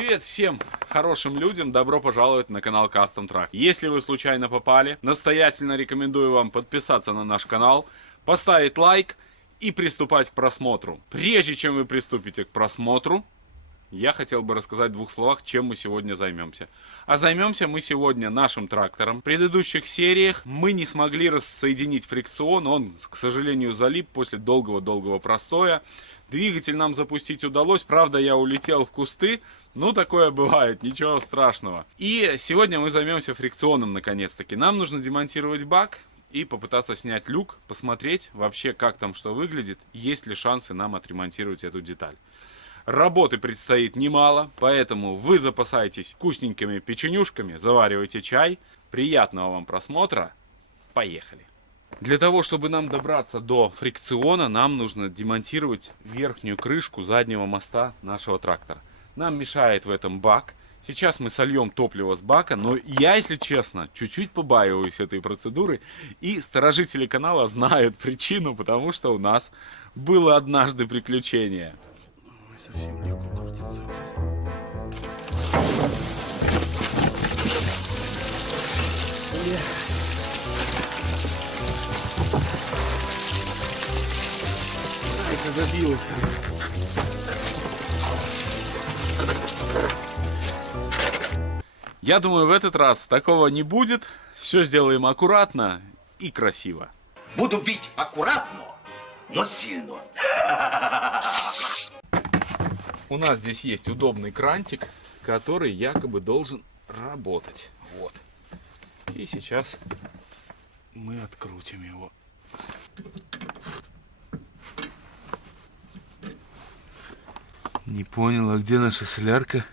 Привет всем хорошим людям, добро пожаловать на канал Custom Truck. Если вы случайно попали, настоятельно рекомендую вам подписаться на наш канал, поставить лайк и приступать к просмотру. Прежде чем вы приступите к просмотру, я хотел бы рассказать в двух словах, чем мы сегодня займемся. А займемся мы сегодня нашим трактором. В предыдущих сериях мы не смогли рассоединить фрикцион, он, к сожалению, залип после долгого-долгого простоя. Двигатель нам запустить удалось, правда, я улетел в кусты, ну такое бывает, ничего страшного. И сегодня мы займемся фрикционом наконец-таки. Нам нужно демонтировать бак и попытаться снять люк, посмотреть вообще, как там что выглядит, есть ли шансы нам отремонтировать эту деталь. Работы предстоит немало, поэтому вы запасайтесь вкусненькими печенюшками, заваривайте чай. Приятного вам просмотра. Поехали! Для того, чтобы нам добраться до фрикциона, нам нужно демонтировать верхнюю крышку заднего моста нашего трактора. Нам мешает в этом бак. Сейчас мы сольем топливо с бака, но я, если честно, чуть-чуть побаиваюсь этой процедуры. И сторожители канала знают причину, потому что у нас было однажды приключение. Совсем легко крутится уже. Ай-ка забилась. Я думаю, в этот раз такого не будет. Все сделаем аккуратно и красиво. Буду бить аккуратно, но сильно. У нас здесь есть удобный крантик, который якобы должен работать. Вот. И сейчас мы открутим его. Не понял, а где наша солярка?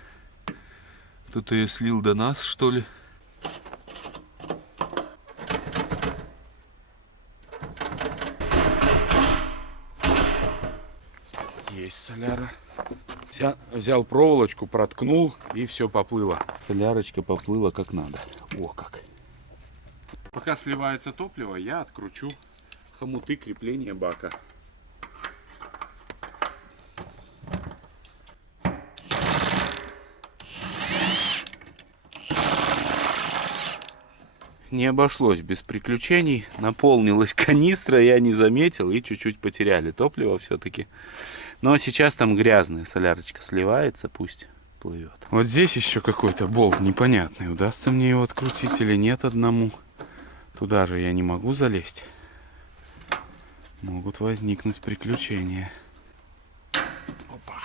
Кто-то ее слил до нас, что ли? Есть соляра. Взял проволочку, проткнул, и все поплыло. Солярочка поплыла как надо. О, как. Пока сливается топливо, я откручу хомуты крепления бака. Не обошлось без приключений. Наполнилась канистра, я не заметил, и чуть-чуть потеряли топливо все-таки. Но сейчас там грязная солярочка сливается, пусть плывет. Вот здесь еще какой-то болт непонятный. Удастся мне его открутить или нет одному. Туда же я не могу залезть. Могут возникнуть приключения. Опа.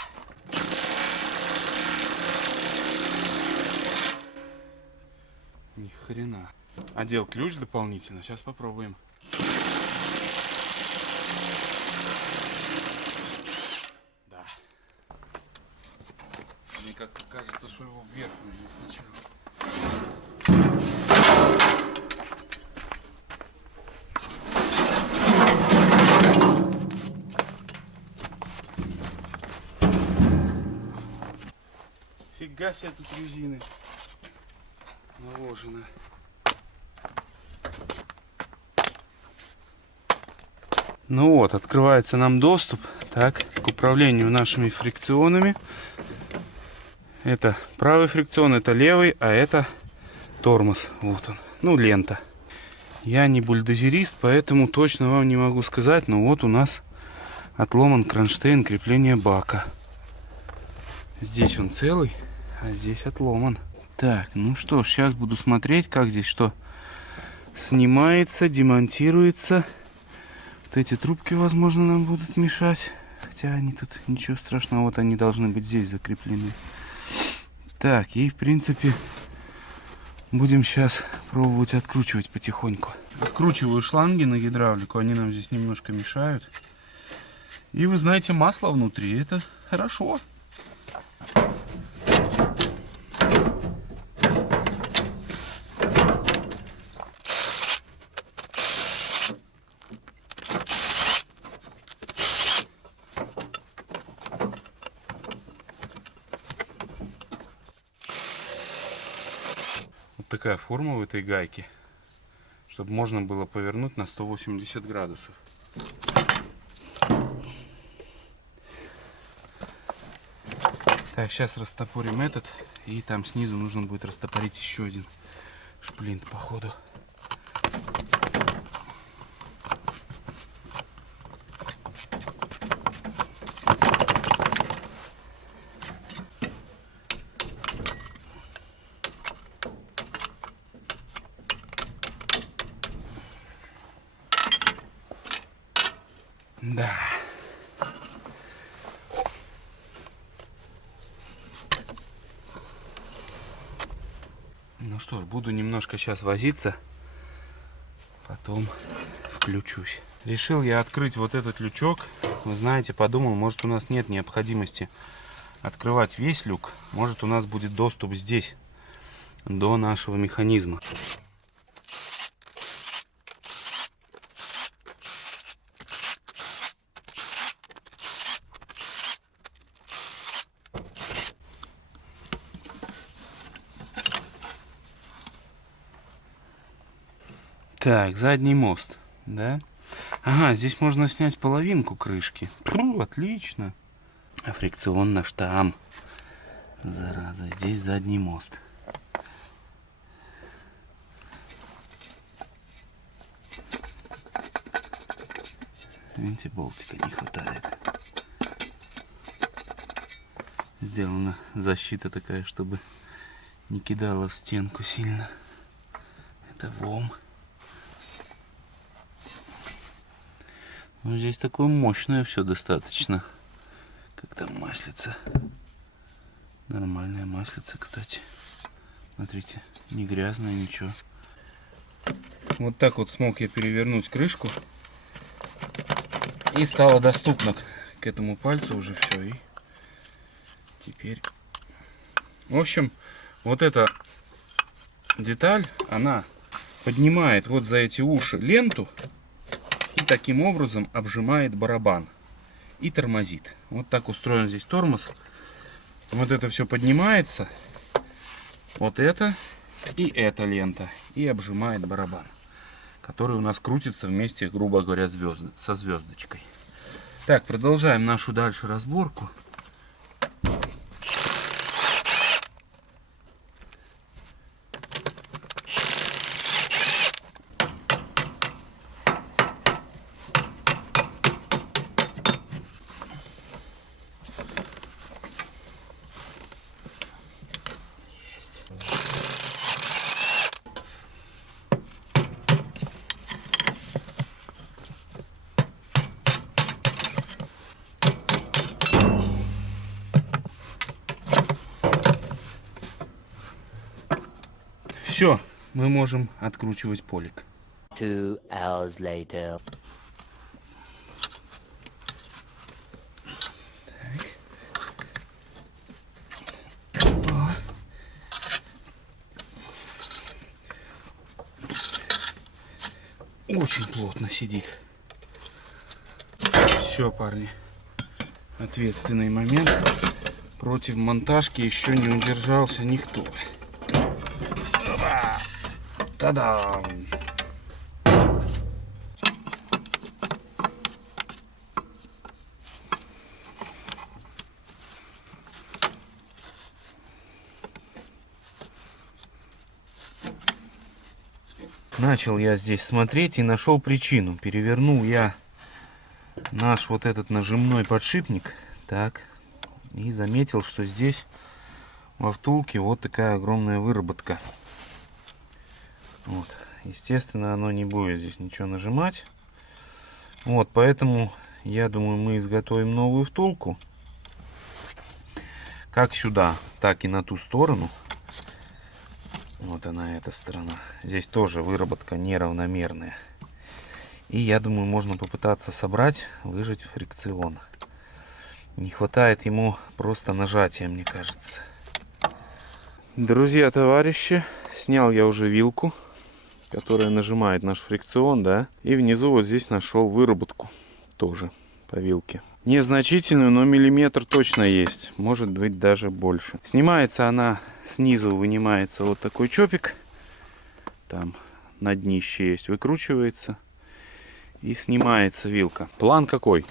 Ни хрена. Одел ключ дополнительно. Сейчас попробуем. Да. Мне как-то кажется, что его вверх нужно сначала. Фига себе тут резины наложено. Ну вот, открывается нам доступ, так, к управлению нашими фрикционами. Это правый фрикцион, это левый, а это тормоз. Вот он, ну лента. Я не бульдозерист, поэтому точно вам не могу сказать, но вот у нас отломан кронштейн крепления бака. Здесь он целый, а здесь отломан. Так, ну что ж, сейчас буду смотреть, как здесь что снимается, демонтируется. Вот эти трубки, возможно, нам будут мешать. Хотя они тут ничего страшного. Вот они должны быть здесь закреплены. Так, и в принципе будем сейчас пробовать откручивать потихоньку. Откручиваю шланги на гидравлику. Они нам здесь немножко мешают. И вы знаете, масло внутри. Это хорошо. Такая форма у этой гайки, чтобы можно было повернуть на 180 градусов. Так, сейчас растопорим этот. И там снизу нужно будет растопорить еще один шплинт, походу. Да. Ну что ж, буду немножко сейчас возиться, потом включусь. Решил я открыть вот этот лючок. Вы знаете, подумал, может у нас нет необходимости открывать весь люк. Может у нас будет доступ здесь, до нашего механизма. Так, задний мост, да? Ага, здесь можно снять половинку крышки. Фу, отлично. А фрикцион наш там. Зараза, здесь задний мост. Видите, болтика не хватает. Сделана защита такая, чтобы не кидала в стенку сильно. Это ВОМ. Ну, здесь такое мощное все достаточно. Как там маслица. Нормальная маслица, кстати. Смотрите, не грязная, ничего. Вот так вот смог я перевернуть крышку. И стало доступно к этому пальцу уже все. И теперь... В общем, вот эта деталь, она поднимает вот за эти уши ленту. И таким образом обжимает барабан и тормозит. Вот так устроен здесь тормоз. Вот это все поднимается. Вот это и эта лента. И обжимает барабан, который у нас крутится вместе, грубо говоря, со звездочкой. Так, продолжаем нашу дальше разборку. Все, мы можем откручивать полик. 2 hours later. Очень плотно сидит. Все, парни. Ответственный момент. Против монтажки еще не удержался никто. Та-дам! Начал я здесь смотреть и нашел причину. Перевернул я наш вот этот нажимной подшипник. Так. И заметил, что здесь во втулке вот такая огромная выработка. Вот. Естественно, оно не будет здесь ничего нажимать. Вот, поэтому я думаю, мы изготовим новую втулку. Как сюда, так и на ту сторону. Вот она, эта сторона. Здесь тоже выработка неравномерная. И я думаю, можно попытаться собрать, выжать фрикцион. Не хватает ему просто нажатия, мне кажется. Друзья, товарищи, снял я уже вилку, которая нажимает наш фрикцион, да. И внизу вот здесь нашел выработку тоже по вилке. Незначительную, но миллиметр точно есть. Может быть даже больше. Снимается она снизу, вынимается вот такой чопик. Там на днище есть, выкручивается. И снимается вилка. План какой?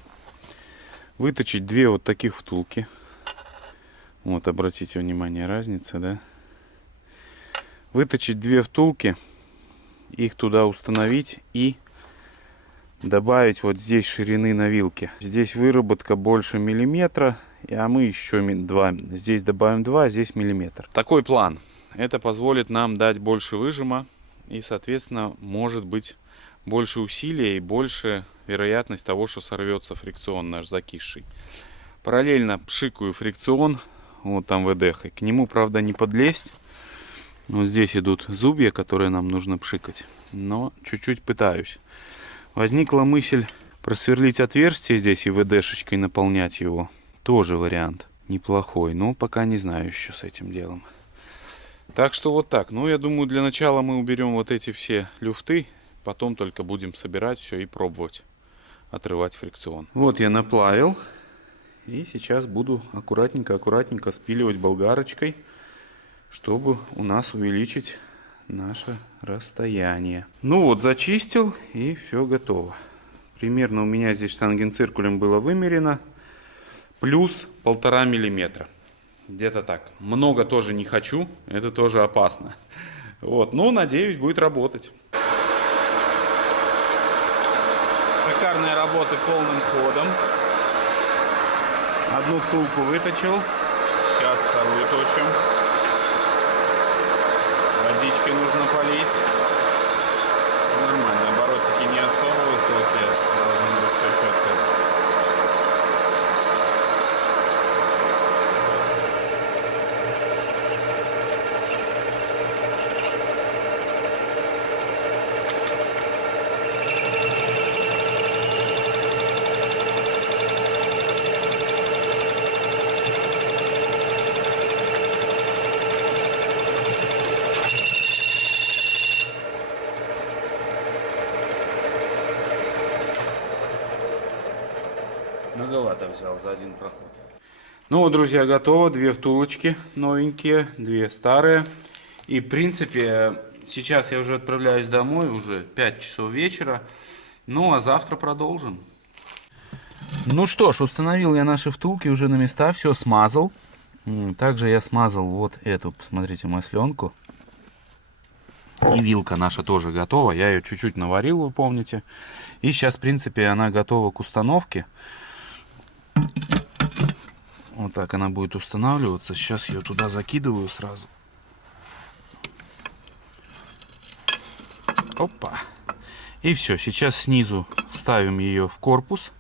Выточить две вот таких втулки. Вот, обратите внимание, разница, да? Выточить 2 втулки, их туда установить и добавить вот здесь ширины на вилке. Здесь выработка больше миллиметра, а мы еще 2. Здесь добавим 2, а здесь миллиметр. Такой план. Это позволит нам дать больше выжима и, соответственно, может быть больше усилия и больше вероятность того, что сорвется фрикцион наш закисший. Параллельно пшикаю фрикцион, вот там ВДХ. К нему, правда, не подлезть. Вот здесь идут зубья, которые нам нужно пшикать. Но чуть-чуть пытаюсь. Возникла мысль просверлить отверстие здесь и ВДшечкой наполнять его. Тоже вариант неплохой, но пока не знаю еще с этим делом. Так что вот так. Ну, я думаю, для начала мы уберем вот эти все люфты. Потом только будем собирать все и пробовать отрывать фрикцион. Вот я наплавил. И сейчас буду аккуратненько спиливать болгарочкой, чтобы у нас увеличить наше расстояние. Ну вот, зачистил, и все готово. Примерно у меня здесь штангенциркулем было вымерено. Плюс 1,5 миллиметра. Где-то так. Много тоже не хочу, это тоже опасно. Вот, но надеюсь, будет работать. Шикарные работы полным ходом. Одну втулку выточил. Сейчас вторую точим. Водичкой нужно полить. Нормально, оборотики не особо высокие. Должно быть все четко. Многовато взял за один проход. Ну вот, друзья, готово. 2 втулочки новенькие, 2 старые. И, в принципе, сейчас я уже отправляюсь домой, уже 5 часов вечера. Ну, а завтра продолжим. Ну что ж, установил я наши втулки уже на места, все смазал. Также я смазал вот эту, посмотрите, масленку. И вилка наша тоже готова. Я ее чуть-чуть наварил, вы помните. И сейчас, в принципе, она готова к установке. Вот так она будет устанавливаться. Сейчас ее туда закидываю сразу. Опа. И все. Сейчас снизу ставим ее в корпус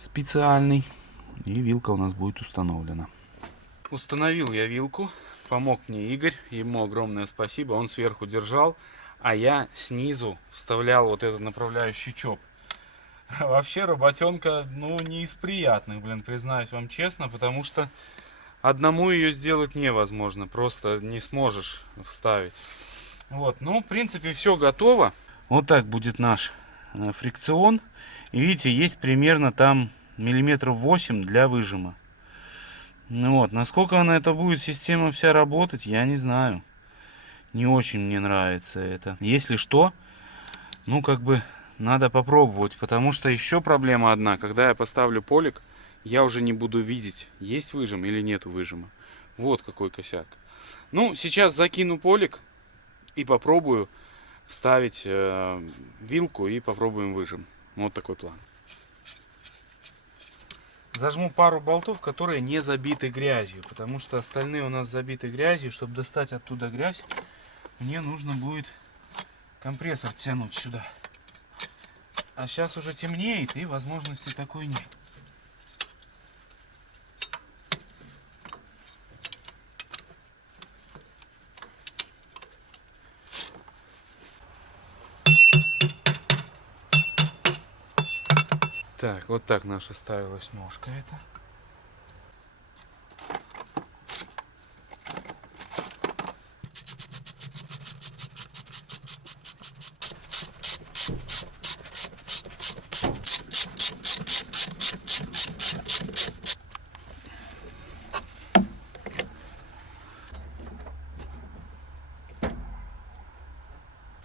специальный. И вилка у нас будет установлена. Установил я вилку. Помог мне Игорь. Ему огромное спасибо. Он сверху держал. А я снизу вставлял вот этот направляющий чоп. Вообще работенка, ну, не из приятных, блин, признаюсь вам честно, потому что одному ее сделать невозможно, просто не сможешь вставить. Вот, ну, в принципе, все готово. Вот так будет наш фрикцион. И видите, есть примерно там миллиметров 8 для выжима. Ну вот, насколько она это будет система вся работать, я не знаю. Не очень мне нравится это. Если что, ну, как бы... Надо попробовать, потому что еще проблема одна. Когда я поставлю полик, я уже не буду видеть, есть выжим или нету выжима. Вот какой косяк. Ну, сейчас закину полик и попробую вставить вилку и попробуем выжим. Вот такой план. Зажму пару болтов, которые не забиты грязью, потому что остальные у нас забиты грязью. Чтобы достать оттуда грязь, мне нужно будет компрессор тянуть сюда. А сейчас уже темнеет, и возможности такой нет. Так, вот так наша ставилась ножка эта.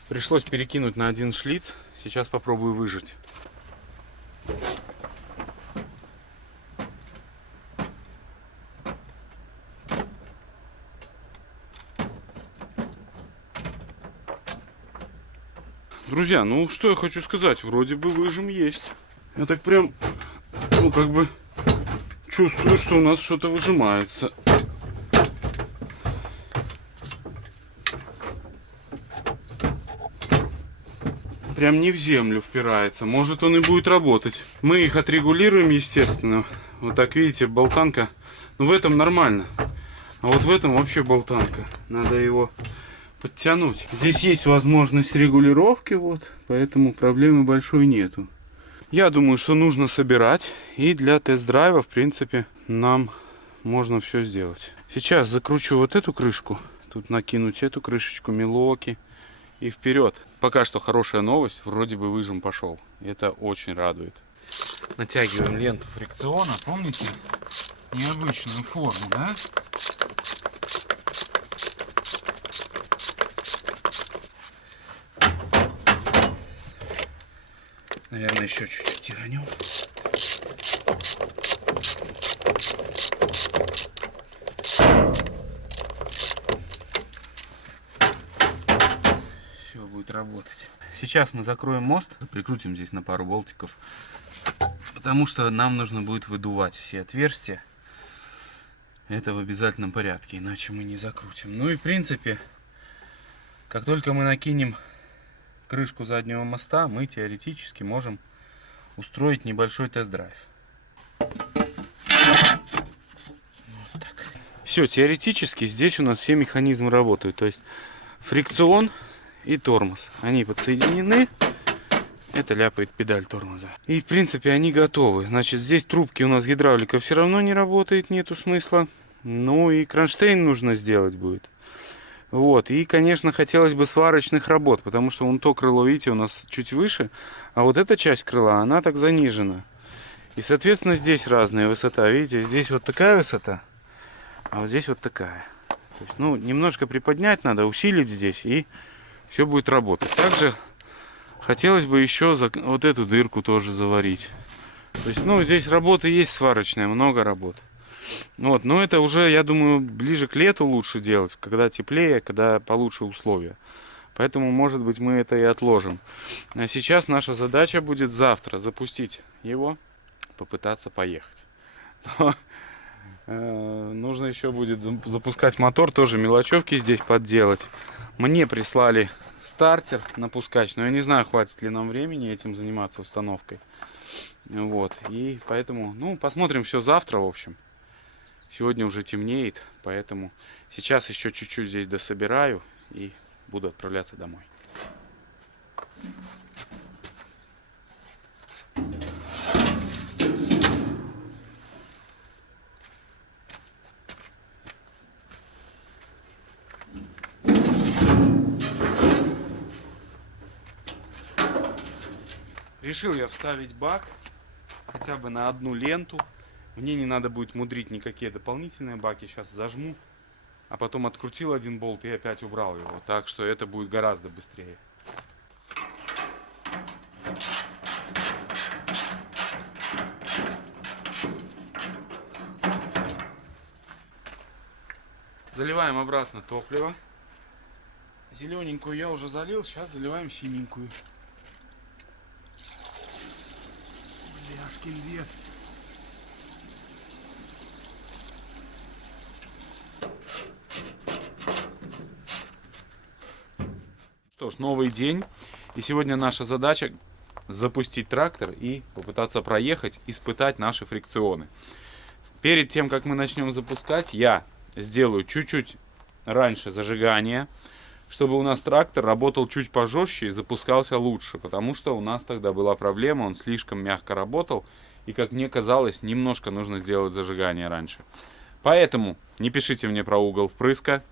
Пришлось перекинуть на один шлиц. Сейчас попробую выжать. Друзья, ну что я хочу сказать, вроде бы выжим есть. Я так прям, ну как бы чувствую, что у нас что-то выжимается. Прям не в землю впирается. Может, он и будет работать. Мы их отрегулируем, естественно. Вот так, видите, болтанка. Ну, в этом нормально. А вот в этом вообще болтанка. Надо его подтянуть. Здесь есть возможность регулировки, вот. Поэтому проблемы большой нету. Я думаю, что нужно собирать. И для тест-драйва, в принципе, нам можно все сделать. Сейчас закручу вот эту крышку. Тут накинуть эту крышечку, милоки. И вперед. Пока что хорошая новость. Вроде бы выжим пошел. Это очень радует. Натягиваем ленту фрикциона. Помните? Необычную форму, да? Наверное, еще чуть-чуть тиранем. Работать. Сейчас мы закроем мост, прикрутим здесь на пару болтиков, потому что нам нужно будет выдувать все отверстия. Это в обязательном порядке, иначе мы не закрутим. Ну и в принципе, как только мы накинем крышку заднего моста, мы теоретически можем устроить небольшой тест-драйв. Вот так. Все, теоретически здесь у нас все механизмы работают. То есть фрикцион и тормоз. Они подсоединены. Это ляпает педаль тормоза. И в принципе они готовы. Значит, здесь трубки у нас гидравлика все равно не работает, нету смысла. Ну и кронштейн нужно сделать будет. Вот. И, конечно, хотелось бы сварочных работ, потому что вон то крыло, видите, у нас чуть выше, а вот эта часть крыла, она так занижена. И, соответственно, здесь разная высота. Видите, здесь вот такая высота, а вот здесь вот такая. То есть, ну, немножко приподнять надо, усилить здесь, и все будет работать. Также хотелось бы еще вот эту дырку тоже заварить. То есть, ну, здесь работа есть сварочная, много работ. Вот, но это уже, я думаю, ближе к лету лучше делать, когда теплее, когда получше условия. Поэтому, может быть, мы это и отложим. А сейчас наша задача будет завтра запустить его, попытаться поехать. Но, нужно еще будет запускать мотор, тоже мелочевки здесь подделать. Мне прислали стартер напускать, но я не знаю, хватит ли нам времени этим заниматься, установкой. Вот, и поэтому, ну, посмотрим все завтра, в общем. Сегодня уже темнеет, поэтому сейчас еще чуть-чуть здесь дособираю и буду отправляться домой. Решил я вставить бак хотя бы на одну ленту. Мне не надо будет мудрить никакие дополнительные баки. Сейчас зажму, а потом открутил один болт и опять убрал его. Так что это будет гораздо быстрее. Заливаем обратно топливо. Зелененькую я уже залил, сейчас заливаем синенькую. Бляшкин дед. Что ж, новый день. И сегодня наша задача запустить трактор и попытаться проехать, испытать наши фрикционы. Перед тем, как мы начнем запускать, я сделаю чуть-чуть раньше зажигания, чтобы у нас трактор работал чуть пожестче и запускался лучше. Потому что у нас тогда была проблема, он слишком мягко работал. И, как мне казалось, немножко нужно сделать зажигание раньше. Поэтому не пишите мне про угол впрыска.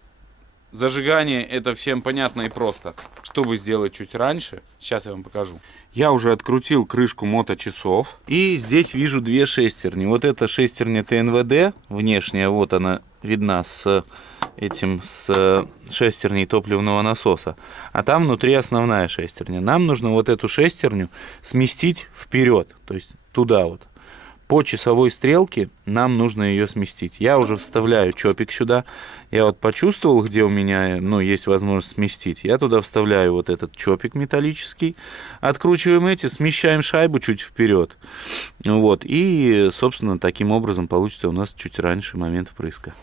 Зажигание это всем понятно и просто. Чтобы сделать чуть раньше, сейчас я вам покажу. Я уже открутил крышку моточасов. И здесь вижу две шестерни. Вот эта шестерня ТНВД внешняя, вот она видна с шестерней топливного насоса. А там внутри основная шестерня. Нам нужно вот эту шестерню сместить вперед. То есть туда вот. по часовой стрелке нам нужно ее сместить. Я уже вставляю чопик сюда. Я вот почувствовал, где у меня, ну, есть возможность сместить. Я туда вставляю вот этот чопик металлический. Откручиваем эти, смещаем шайбу чуть вперед. Вот. И, собственно, таким образом получится у нас чуть раньше момент впрыска.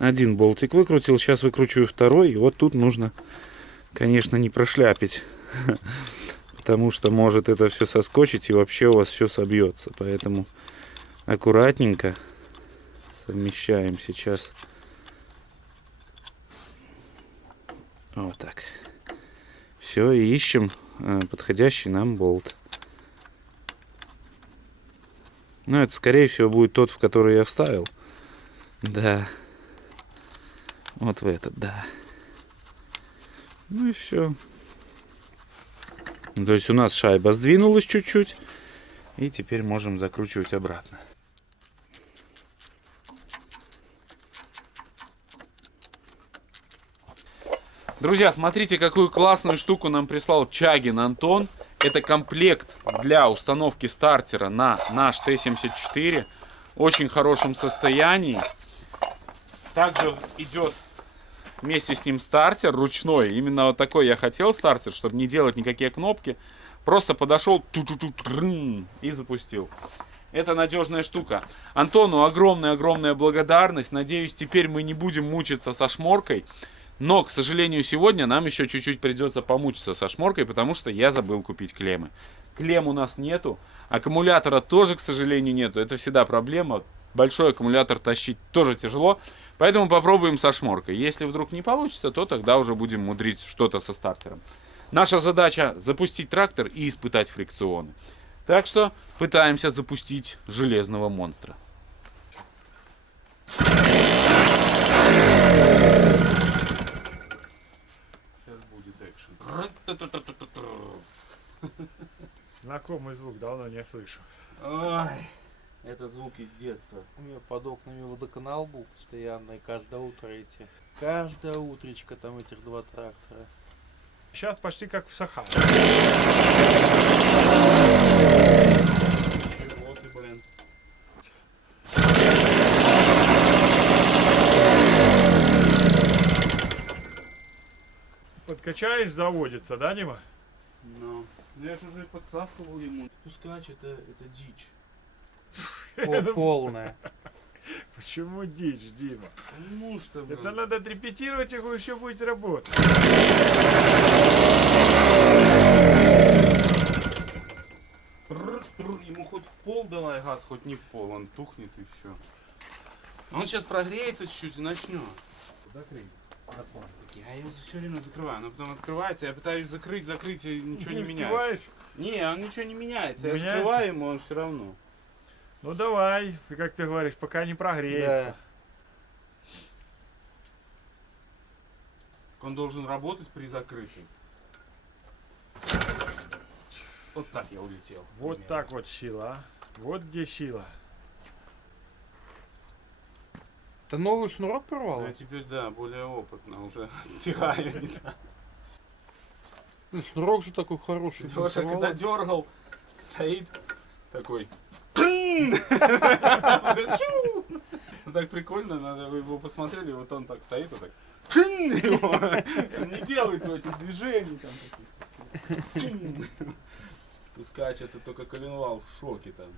Один болтик выкрутил, сейчас выкручиваю второй. И вот тут нужно, конечно, не прошляпить, потому что может это все соскочить и вообще у вас все собьется. Поэтому аккуратненько совмещаем сейчас. Вот так. Все, и ищем подходящий нам болт. Ну, это, скорее всего, будет тот, в который я вставил. Да. Вот в этот, да. Ну и все. То есть у нас шайба сдвинулась чуть-чуть. И теперь можем закручивать обратно. Друзья, смотрите, какую классную штуку нам прислал Чагин Антон. Это комплект для установки стартера на наш Т-74. В очень хорошем состоянии. Также идет вместе с ним стартер ручной. Именно вот такой я хотел стартер, чтобы не делать никакие кнопки. Просто подошел и запустил. Это надежная штука. Антону огромная благодарность. Надеюсь, теперь мы не будем мучиться со шморкой. Но, к сожалению, сегодня нам еще чуть-чуть придется помучиться со шморкой, потому что я забыл купить клеммы. Клемм у нас нету. Аккумулятора тоже, к сожалению, нету. Это всегда проблема. Большой аккумулятор тащить тоже тяжело. Поэтому попробуем со шморкой. Если вдруг не получится, то тогда уже будем мудрить что-то со стартером. Наша задача запустить трактор и испытать фрикционы. Так что пытаемся запустить железного монстра. Сейчас будет экшен. Знакомый звук, давно не слышу. Ой, это звук из детства. У меня под окнами водоканал был постоянно, и каждое утро эти. Каждое утречко там этих два трактора. Сейчас почти как в Сахаре. Вот и, блин. Подкачаешь, заводится, да, Дима? Ну, я же уже подсасывал ему. Пускач это дичь. Полная. Почему дичь, Дима? Ну что, блин. Это надо отрепетировать, и вы еще будете работать. Ему хоть в пол давай газ, хоть не в пол, он тухнет и все. Он сейчас прогреется чуть-чуть и начнет. Закрыть. Я ее все время закрываю, она потом открывается, я пытаюсь закрыть, и ничего не меняется. успеваешь? Не, он ничего не меняется, Не я меняется? закрываю ему, он все равно. Ну давай, как ты говоришь, пока не прогреется. Он должен работать при закрытии. Вот так я улетел. Вот примерно. так вот сила, а. Вот где сила. Ты новый шнурок порвал? Я теперь, да, более опытно уже тягаю. Ну, шнурок же такой хороший. ты Леша, порвал? когда дергал, стоит такой. Ну так прикольно, надо, вы его посмотрели, вот он так стоит, вот так. Он не делает этих движений там таких. Пускач, это только коленвал в шоке там.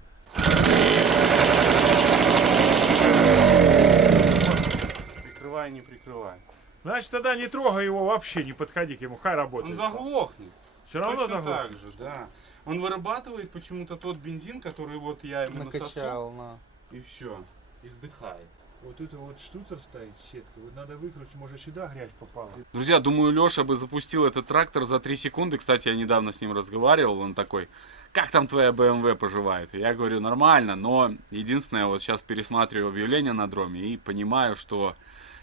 Прикрывай, не прикрывай. Значит, тогда не трогай его вообще, не подходи к нему, хай Он работает. заглохнет. Все равно Точно заглохнет. так же, да. Он вырабатывает почему-то тот бензин, который вот я ему насосал, Накачал, на. и все, издыхает. Вот это вот штуцер стоит, сетка, вот надо выкрутить, может сюда грязь попала. Друзья, думаю, Леша бы запустил этот трактор за 3 секунды. Кстати, я недавно с ним разговаривал, он такой: как там твоя BMW поживает? И я говорю: нормально, но единственное, вот сейчас пересматриваю объявление на дроме и понимаю, что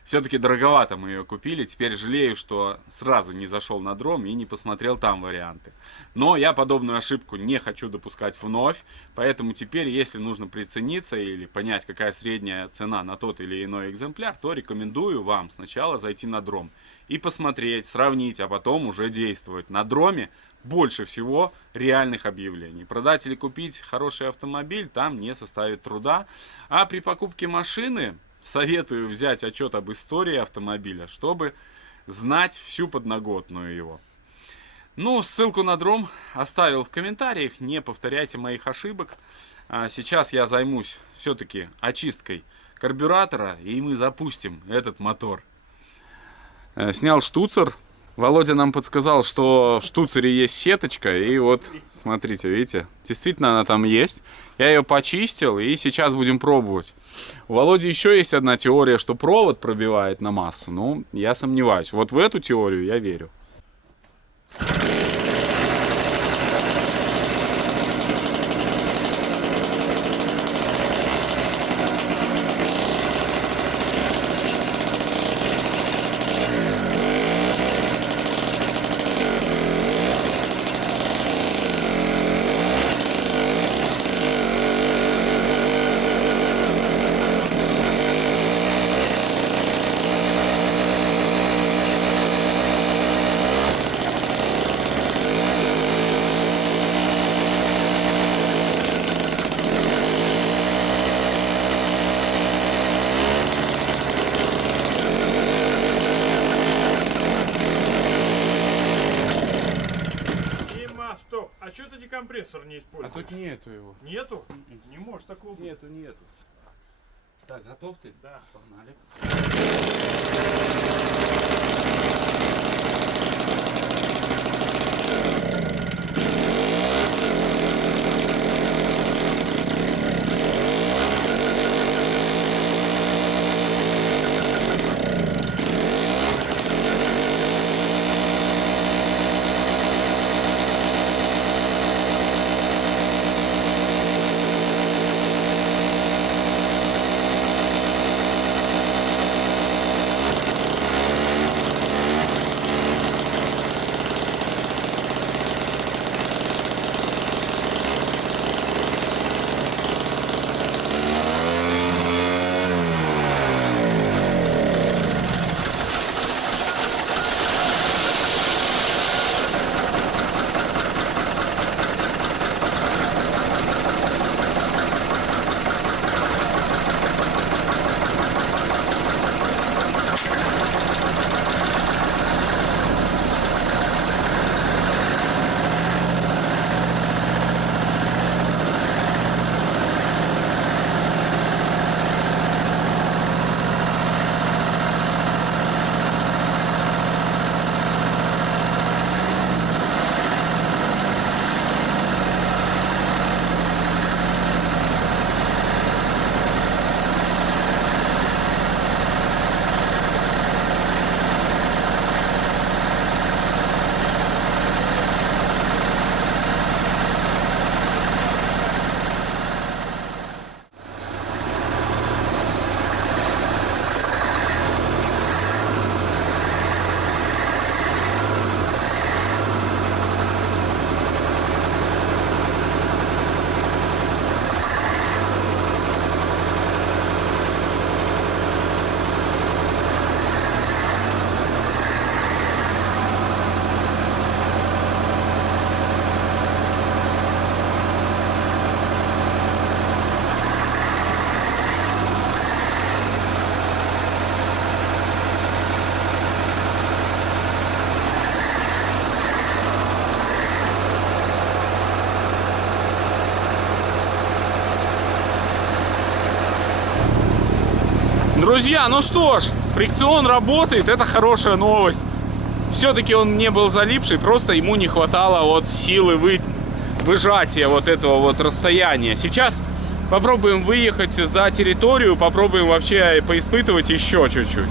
Все-таки дороговато мы ее купили. Теперь жалею, что сразу не зашел на дром и не посмотрел там варианты. Но я подобную ошибку не хочу допускать вновь. Поэтому теперь, если нужно прицениться или понять, какая средняя цена на тот или иной экземпляр, то рекомендую вам сначала зайти на дром и посмотреть, сравнить, а потом уже действовать. На дроме больше всего реальных объявлений. Продать или купить хороший автомобиль там не составит труда. А при покупке машины советую взять отчет об истории автомобиля, чтобы знать всю подноготную его. Ну, ссылку на дром оставил в комментариях, не повторяйте моих ошибок. Сейчас я займусь все-таки очисткой карбюратора, и мы запустим этот мотор. Снял штуцер. Володя нам подсказал, что в штуцере есть сеточка, и вот, смотрите, видите, действительно она там есть. Я ее почистил, и сейчас будем пробовать. У Володи еще есть одна теория, что провод пробивает на массу. Ну, я сомневаюсь. Вот в эту теорию я верю. Стоп, а что ты декомпрессор не используешь? нету его. Нету? Не может такого быть. Нету. Так, готов ты? Да. Погнали. Друзья, ну что ж, фрикцион работает, это хорошая новость. Все-таки он не был залипший, просто ему не хватало вот силы выжатия вот этого вот расстояния. Сейчас попробуем выехать за территорию, попробуем вообще поиспытывать еще чуть-чуть.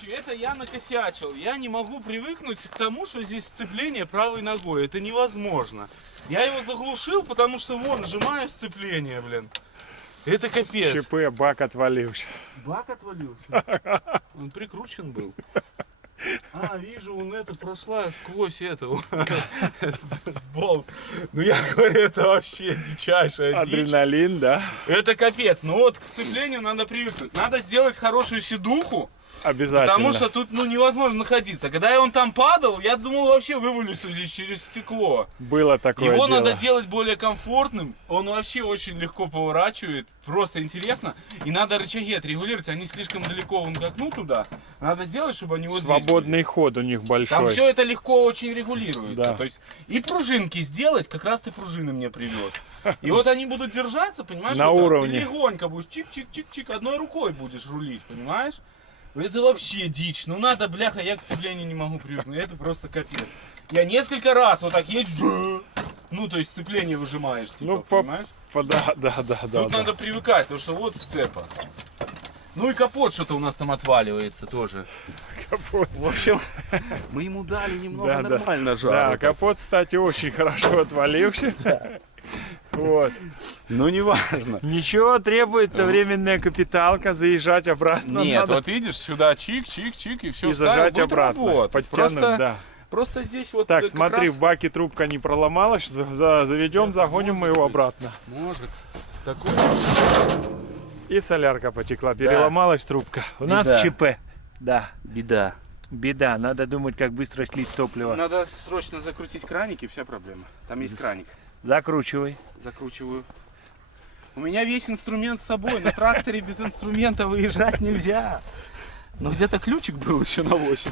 Короче, это я накосячил. Я не могу привыкнуть к тому, что здесь сцепление правой ногой. Это невозможно. Я его заглушил, потому что вон, нажимаю сцепление, блин. Это капец. ЧП, бак отвалился. Бак отвалился? Он прикручен был. А, вижу, он это прошла сквозь это. Болт. Ну я говорю, это вообще дичайшая дичь. Адреналин, да? Это капец. Ну вот к сцеплению надо привыкнуть. Надо сделать хорошую седуху. Обязательно. Потому что тут невозможно находиться. Когда он там падал, я думал, вообще вывалюсь здесь через стекло. Было такое Его дело. надо делать более комфортным. Он вообще очень легко поворачивает. Просто интересно. И надо рычаги отрегулировать. Они слишком далеко вон к окну туда. Надо сделать, чтобы они вот Свободный здесь ход у них были. большой. Там все это легко очень регулируется. Да. То есть и пружинки сделать, как раз ты пружины мне привез. И вот они будут держаться, понимаешь? На вот так. уровне. Ты легонько будешь чик-чик-чик-чик. Одной рукой будешь рулить, понимаешь? Это вообще дичь. Ну надо, бляха, я к сцеплению не могу привыкнуть. Это просто капец. Я несколько раз вот так едешь. Ну, то есть сцепление выжимаешь, типа, Ну, понимаешь? Да. Тут надо привыкать, потому что вот сцепа. Ну и капот что-то у нас там отваливается тоже. Капот. В общем, мы ему дали немного Да. нормально жару. Да, капот, кстати, очень хорошо отвалився. Вот. Ну, неважно. Ничего, требуется временная капиталка, заезжать обратно Нет, надо. вот видишь, сюда чик-чик-чик и все И зажать обратно. Подтянуть, да. Просто здесь вот Так, как смотри, раз- в баке трубка не проломалась, заведем, загоним мы его обратно. Может. Такой. И солярка потекла, переломалась трубка. У нас Беда. ЧП. Да, Беда. беда, надо думать, как быстро слить топливо. Надо срочно закрутить краник, и вся проблема. Там есть краник. Закручивай. Закручиваю. У меня весь инструмент с собой. На тракторе без инструмента выезжать нельзя. Но где-то ключик был еще на 8.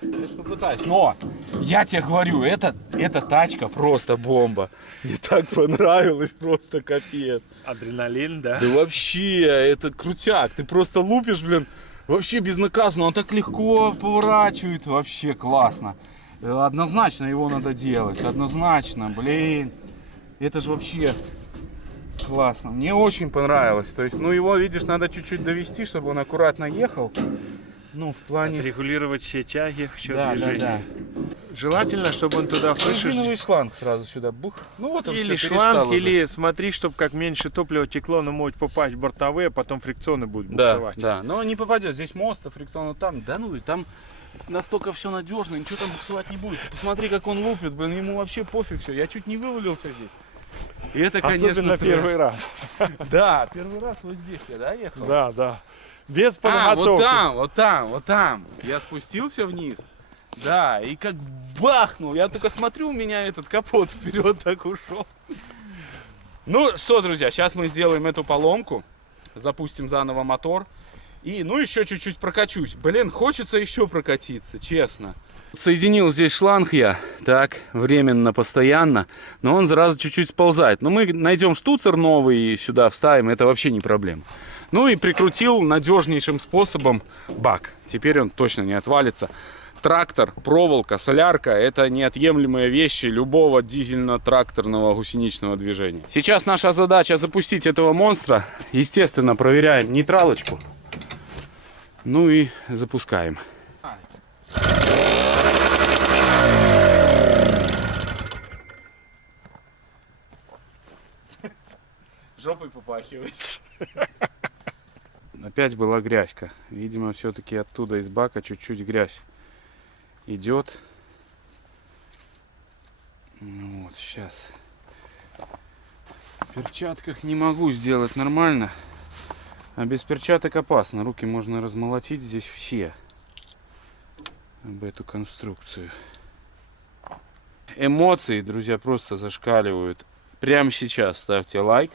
Сейчас попытаюсь. Но я тебе говорю, эта тачка просто бомба. Мне так понравилось, просто капец. Адреналин, да? Да вообще, это крутяк. Ты просто лупишь, блин, вообще безнаказанно. Он так легко поворачивает. Вообще классно. Однозначно его надо делать. Однозначно, блин. Это же вообще классно. Мне очень понравилось. То есть, ну его, видишь, надо чуть-чуть довести, чтобы он аккуратно ехал. Ну, в плане... Регулировать все тяги, все Да, движения. да. Желательно, чтобы он туда Резиновый шланг сразу сюда. Бух. Ну вот он или всё, перестал шланг, уже. или смотри, чтобы как меньше топлива текло, но может попасть в бортовые, а потом фрикционы будут Да, буксовать. да. Но не попадет. Здесь мост, а фрикцион там. Да ну и там настолько все надежно, ничего там буксовать не будет. Ты посмотри, как он лупит, блин, ему вообще пофиг все. Я чуть не вывалился здесь. И это, конечно, Особенно трэш. первый раз. Да, первый раз вот здесь я, да, ехал? Да, да. Без А, вот подготовки. там, вот там, вот там. Я спустился вниз. Да, и как бахнул. Я только смотрю, у меня этот капот вперед так ушел. Ну что, друзья, сейчас мы сделаем эту поломку. Запустим заново мотор. И, ну, еще чуть-чуть прокачусь. Блин, хочется еще прокатиться, честно. Соединил здесь шланг я, так, временно, постоянно. Но он сразу чуть-чуть сползает. Но мы найдем штуцер новый и сюда вставим, это вообще не проблема. Ну и прикрутил надежнейшим способом бак. Теперь он точно не отвалится. Трактор, проволока, солярка – это неотъемлемые вещи любого дизельно-тракторного гусеничного движения. Сейчас наша задача запустить этого монстра. Естественно, проверяем нейтралочку. Ну и запускаем. Жопой попахивает. Опять была грязька. Видимо, все-таки оттуда из бака чуть-чуть грязь идет. Ну вот, сейчас. В перчатках не могу сделать нормально. А без перчаток опасно. Руки можно размолотить здесь все. Об эту конструкцию. Эмоции, друзья, просто зашкаливают. Прямо сейчас ставьте лайк.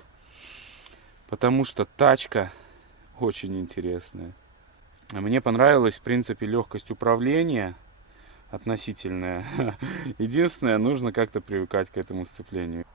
Потому что тачка очень интересная. А мне понравилась, в принципе, легкость управления относительная. Единственное, нужно как-то привыкать к этому сцеплению.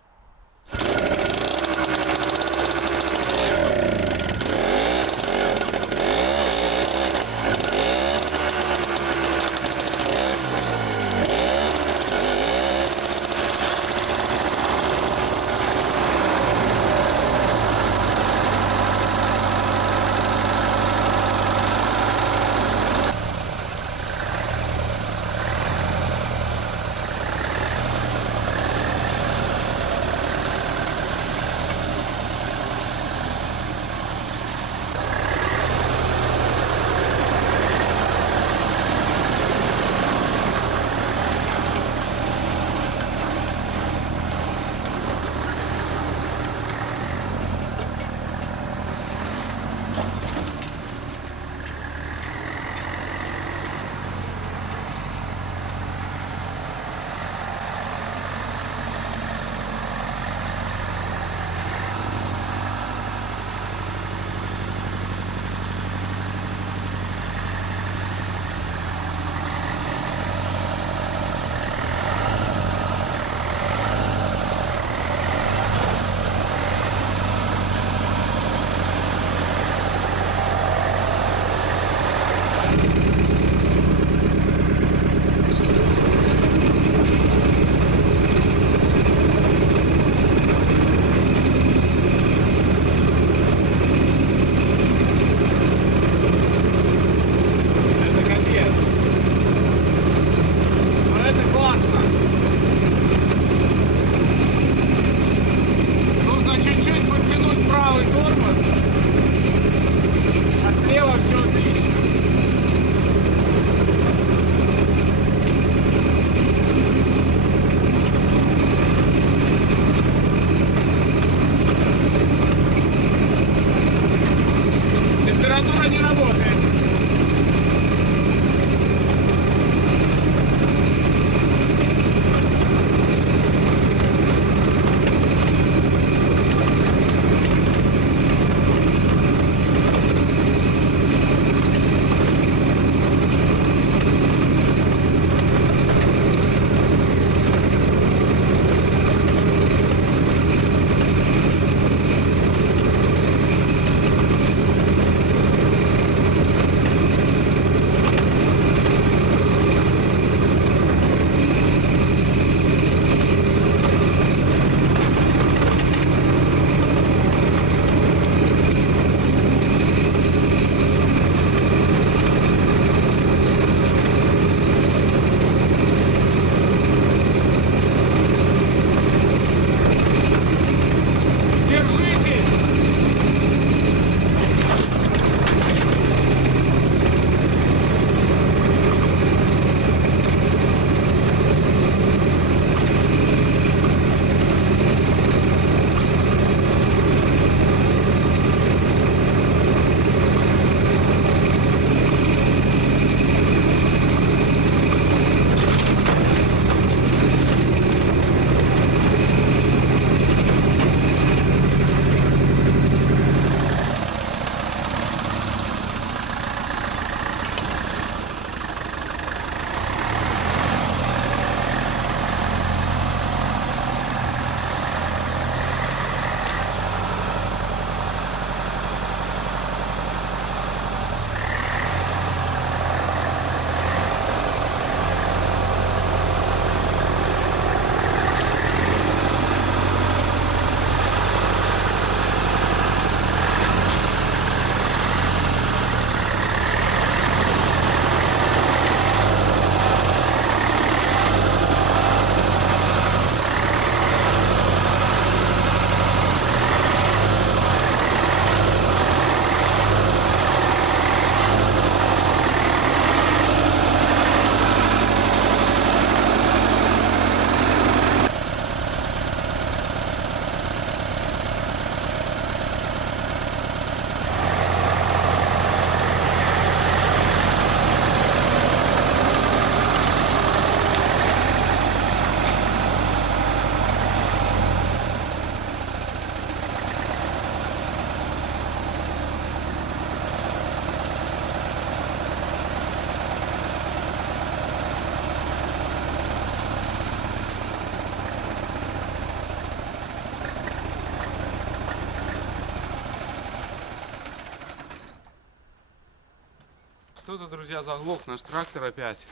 Что-то, друзья, заглох наш трактор опять.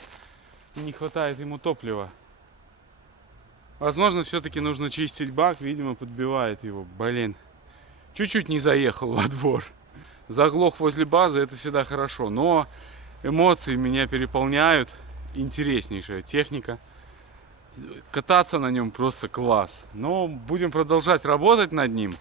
Не хватает ему топлива. Возможно, все-таки нужно чистить бак. Видимо, подбивает его. Блин. Чуть-чуть не заехал во двор. Заглох возле базы, это всегда хорошо. Но эмоции меня переполняют. Интереснейшая техника. Кататься на нем просто класс. Но будем продолжать работать над ним.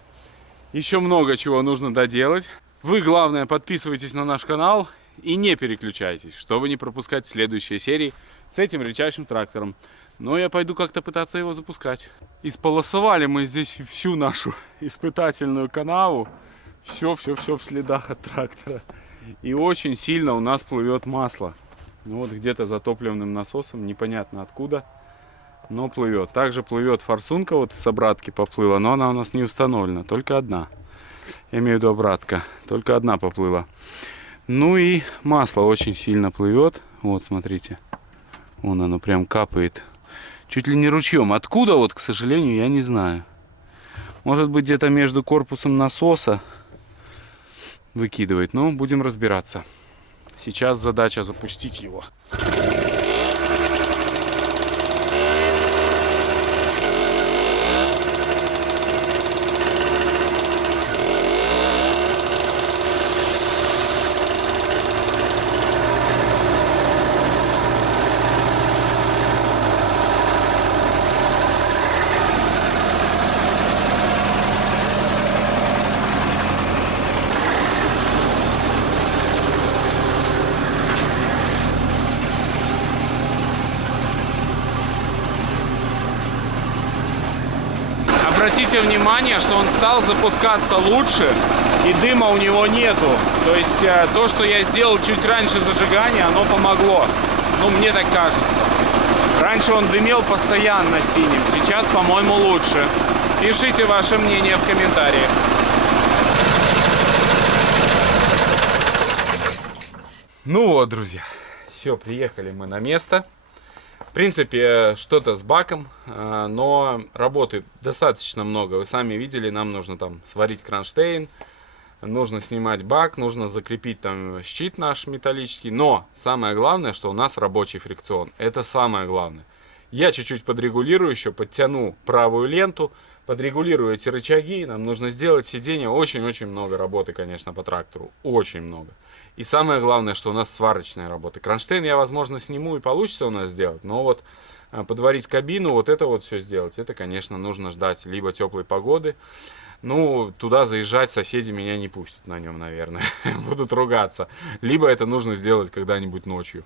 Еще много чего нужно доделать. Вы, главное, подписывайтесь на наш канал и не переключайтесь, чтобы не пропускать следующие серии с этим редчайшим трактором. Но я пойду как-то пытаться его запускать. Исполосовали мы здесь всю нашу испытательную канаву. Все в следах от трактора. И очень сильно у нас плывет масло. Ну вот где-то за топливным насосом, непонятно откуда, но плывет. Также плывет форсунка, вот с обратки поплыла, но она у нас не установлена, только одна. Я имею в виду обратка, только одна поплыла. Ну и масло очень сильно плывет. Вот, смотрите. Вон оно прям капает. Чуть ли не ручьем. Откуда, вот, к сожалению, я не знаю. Может быть, где-то между корпусом насоса выкидывает. Но будем разбираться. Сейчас задача запустить его. Обратите внимание, что он стал запускаться лучше, и дыма у него нету. То есть то, что я сделал чуть раньше зажигания, оно помогло. Ну, мне так кажется. Раньше он дымел постоянно синим, сейчас, по-моему, лучше. Пишите ваше мнение в комментариях. Ну вот, друзья, все, приехали мы на место. В принципе, что-то с баком, но работы достаточно много. Вы сами видели, нам нужно там сварить кронштейн, нужно снимать бак, нужно закрепить там щит наш металлический. Но самое главное, что у нас рабочий фрикцион. Это самое главное. Я чуть-чуть подрегулирую еще, подтяну правую ленту, подрегулирую эти рычаги. Нам нужно сделать сиденье. Очень-очень много работы, конечно, по трактору. Очень много. И самое главное, что у нас сварочная работа. Кронштейн я, возможно, сниму и получится у нас сделать. Но вот подварить кабину, вот это вот все сделать, это, конечно, нужно ждать либо теплой погоды. Ну, туда заезжать соседи меня не пустят на нем, наверное. Будут ругаться. Либо это нужно сделать когда-нибудь ночью.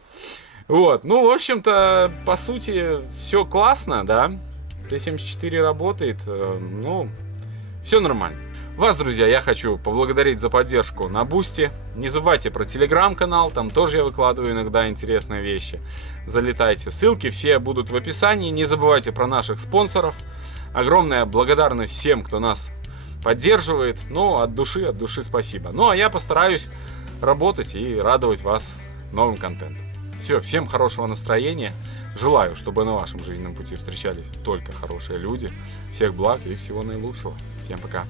Вот, ну, в общем-то, по сути, все классно, да. Т-74 работает, ну, все нормально. Вас, друзья, я хочу поблагодарить за поддержку на Бусти. Не забывайте про телеграм-канал, там тоже я выкладываю иногда интересные вещи. Залетайте, ссылки все будут в описании. Не забывайте про наших спонсоров. Огромная благодарность всем, кто нас поддерживает. Ну, от души спасибо. Ну, а я постараюсь работать и радовать вас новым контентом. Все, всем хорошего настроения. Желаю, чтобы на вашем жизненном пути встречались только хорошие люди. Всех благ и всего наилучшего. Всем пока.